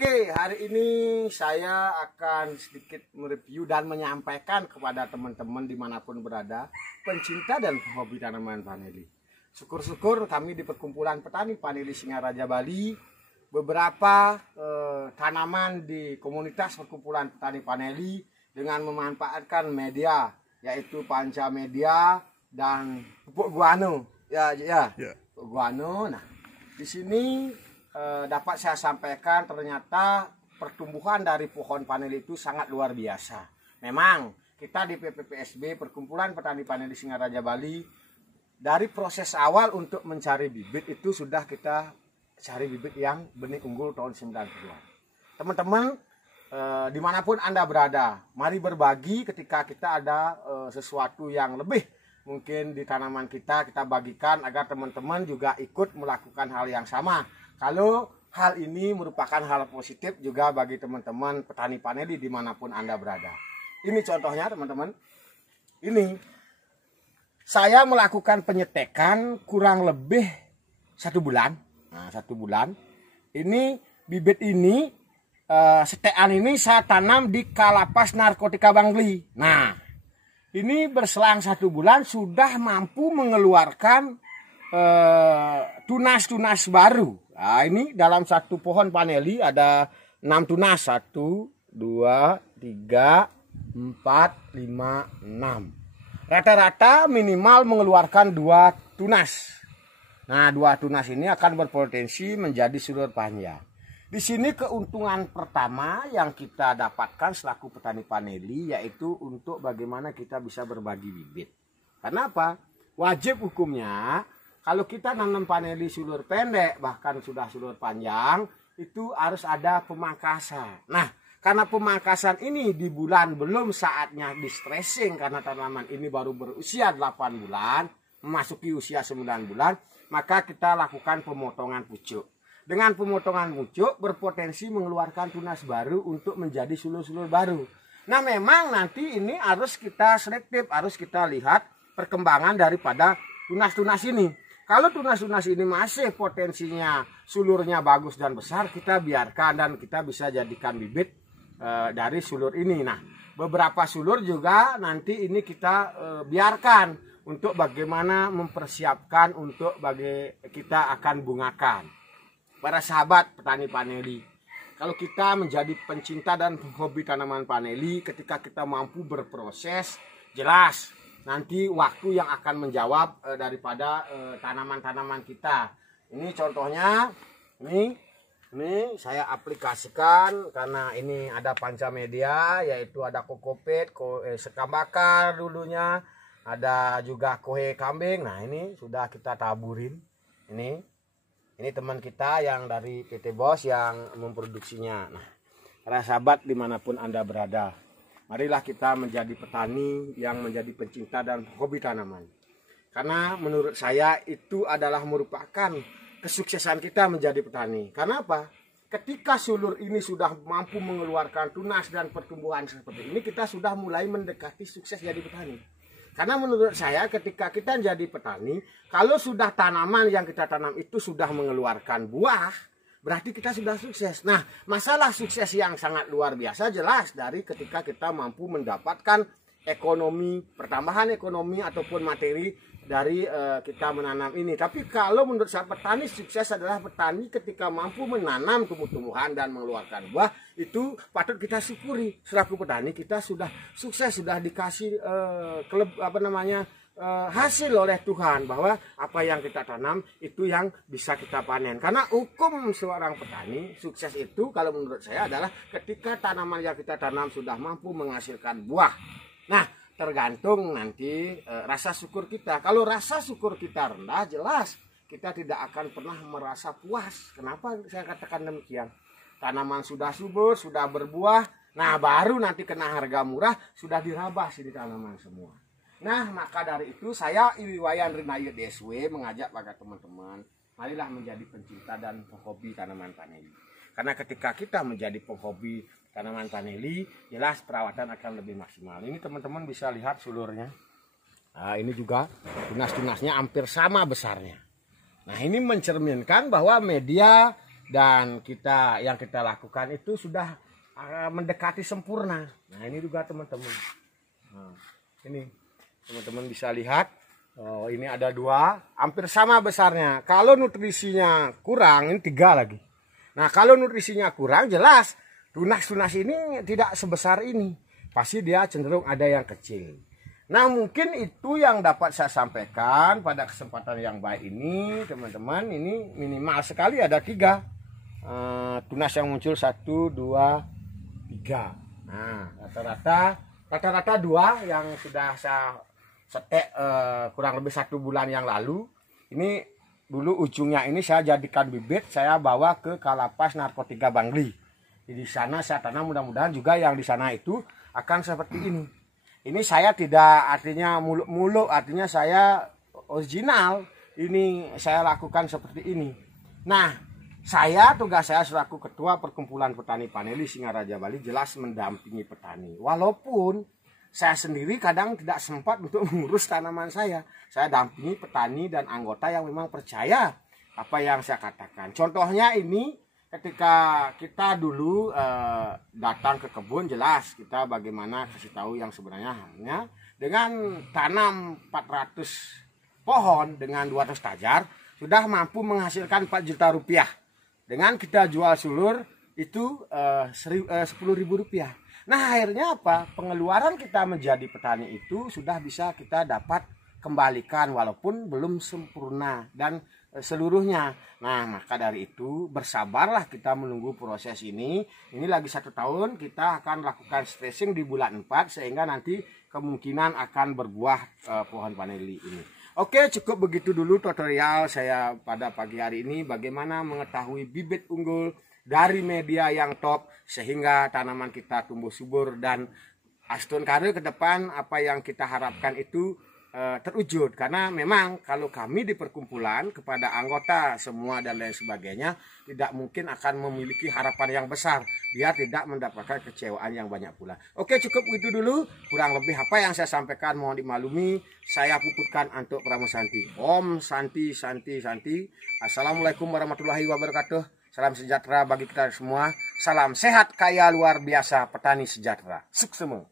Oke, hari ini saya akan sedikit mereview dan menyampaikan kepada teman-teman dimanapun berada, pencinta dan penghobi tanaman vanili. Syukur-syukur kami di Perkumpulan Petani Vanili Singaraja Bali, beberapa tanaman di komunitas Perkumpulan Petani Vanili dengan memanfaatkan media, yaitu panca media dan pupuk guano. Pupuk guano. Nah, di sini dapat saya sampaikan ternyata pertumbuhan dari pohon vanili itu sangat luar biasa. Memang kita di PPPSB Perkumpulan Petani Vanili Singaraja Bali, dari proses awal untuk mencari bibit itu sudah kita cari bibit yang benih unggul tahun 90-an. Teman-teman dimanapun Anda berada, mari berbagi ketika kita ada sesuatu yang lebih mungkin di tanaman kita bagikan agar teman-teman juga ikut melakukan hal yang sama. Kalau hal ini merupakan hal positif juga bagi teman-teman petani vanili dimanapun Anda berada. Ini contohnya teman-teman. Ini saya melakukan penyetekan kurang lebih 1 bulan. Nah, 1 bulan. Ini bibit ini, setekan ini saya tanam di Kalapas Narkotika Bangli. Nah, ini berselang 1 bulan sudah mampu mengeluarkan tunas-tunas baru. Nah, ini dalam satu pohon vanili ada 6 tunas. 1, 2, 3, 4, 5, 6. Rata-rata minimal mengeluarkan 2 tunas. Nah, 2 tunas ini akan berpotensi menjadi sulur panjang. Di sini keuntungan pertama yang kita dapatkan selaku petani vanili yaitu untuk bagaimana kita bisa berbagi bibit. Karena apa? Wajib hukumnya kalau kita nanam vanili sulur pendek bahkan sudah sulur panjang itu harus ada pemangkasan. Nah, karena pemangkasan ini di bulan belum saatnya di stressing karena tanaman ini baru berusia 8 bulan, memasuki usia 9 bulan, maka kita lakukan pemotongan pucuk. Dengan pemotongan pucuk berpotensi mengeluarkan tunas baru untuk menjadi sulur-sulur baru. Nah, memang nanti ini harus kita selektif, harus kita lihat perkembangan daripada tunas-tunas ini. Kalau tunas-tunas ini masih potensinya sulurnya bagus dan besar, kita biarkan dan kita bisa jadikan bibit dari sulur ini. Nah, beberapa sulur juga nanti ini kita biarkan untuk bagaimana mempersiapkan untuk kita akan bungakan. Para sahabat petani vanili, kalau kita menjadi pencinta dan penghobi tanaman vanili, ketika kita mampu berproses, jelas nanti waktu yang akan menjawab daripada tanaman-tanaman kita. Ini contohnya, ini saya aplikasikan karena ini ada panca media, yaitu ada kokopet, sekam bakar dulunya, ada juga kohe kambing. Nah, ini sudah kita taburin. Ini teman kita yang dari PT Bos yang memproduksinya. Nah, para sahabat dimanapun Anda berada, marilah kita menjadi petani yang menjadi pencinta dan hobi tanaman. Karena menurut saya itu adalah merupakan kesuksesan kita menjadi petani. Karena apa? Ketika sulur ini sudah mampu mengeluarkan tunas dan pertumbuhan seperti ini, kita sudah mulai mendekati sukses jadi petani. Karena menurut saya ketika kita jadi petani, kalau sudah tanaman yang kita tanam itu sudah mengeluarkan buah, berarti kita sudah sukses. Nah, masalah sukses yang sangat luar biasa jelas dari ketika kita mampu mendapatkan ekonomi, pertambahan ekonomi ataupun materi dari kita menanam ini. Tapi kalau menurut saya petani sukses adalah petani ketika mampu menanam tumbuh-tumbuhan dan mengeluarkan buah, itu patut kita syukuri. Selaku petani kita sudah sukses, sudah dikasih hasil oleh Tuhan bahwa apa yang kita tanam itu yang bisa kita panen. Karena hukum seorang petani sukses itu kalau menurut saya adalah ketika tanaman yang kita tanam sudah mampu menghasilkan buah. Nah, tergantung nanti rasa syukur kita. Kalau rasa syukur kita rendah, jelas kita tidak akan pernah merasa puas. Kenapa saya katakan demikian? Tanaman sudah subur, sudah berbuah, nah baru nanti kena harga murah, sudah dirabah di tanaman semua. Nah, maka dari itu saya Iwiwayan Rinayut DSW mengajak pada teman-teman, marilah menjadi pencinta dan penghobi tanaman vanili. Karena ketika kita menjadi penghobi tanaman vanili, jelas perawatan akan lebih maksimal. Ini teman-teman bisa lihat sulurnya. Nah, ini juga tunas-tunasnya hampir sama besarnya. Nah, ini mencerminkan bahwa media dan yang kita lakukan itu sudah mendekati sempurna. Nah ini juga teman-teman. Nah, ini teman-teman bisa lihat. Oh, ini ada 2, hampir sama besarnya. Kalau nutrisinya kurang, ini 3 lagi. Nah kalau nutrisinya kurang, jelas tunas-tunas ini tidak sebesar ini. Pasti dia cenderung ada yang kecil. Nah mungkin itu yang dapat saya sampaikan pada kesempatan yang baik ini teman-teman. Ini minimal sekali ada 3 tunas yang muncul, 1, 2, 3. Nah rata-rata 2 yang sudah saya setek kurang lebih 1 bulan yang lalu. Ini dulu ujungnya ini saya jadikan bibit, saya bawa ke Kalapas Narkotika Bangli. Di sana saya tanam, mudah-mudahan juga yang di sana itu akan seperti ini. Ini saya tidak artinya muluk-muluk, artinya saya original. Ini saya lakukan seperti ini. Nah, tugas saya selaku Ketua Perkumpulan Petani Paneli Singaraja Bali jelas mendampingi petani. Walaupun saya sendiri kadang tidak sempat untuk mengurus tanaman saya. Saya dampingi petani dan anggota yang memang percaya apa yang saya katakan. Contohnya ini, ketika kita dulu datang ke kebun, jelas kita bagaimana kasih tahu yang sebenarnya hanya dengan tanam 400 pohon dengan 200 tajar sudah mampu menghasilkan 4 juta rupiah. Dengan kita jual sulur itu 10.000 rupiah. Nah akhirnya apa? Pengeluaran kita menjadi petani itu sudah bisa kita dapat kembalikan walaupun belum sempurna dan seluruhnya. Nah maka dari itu bersabarlah kita menunggu proses ini. Ini lagi 1 tahun kita akan lakukan spacing di bulan 4 sehingga nanti kemungkinan akan berbuah pohon paneli ini. Oke, cukup begitu dulu tutorial saya pada pagi hari ini bagaimana mengetahui bibit unggul dari media yang top sehingga tanaman kita tumbuh subur dan Astun Kare ke depan apa yang kita harapkan itu terwujud. Karena memang kalau kami di perkumpulan kepada anggota semua dan lain sebagainya tidak mungkin akan memiliki harapan yang besar. Dia tidak mendapatkan kecewaan yang banyak pula. Oke, cukup begitu dulu. Kurang lebih apa yang saya sampaikan mohon dimaklumi. Saya Puputkan Antuk Pramusanti. Om Santi Santi Santi. Assalamualaikum warahmatullahi wabarakatuh. Salam sejahtera bagi kita semua. Salam sehat kaya luar biasa petani sejahtera. Sukses semua.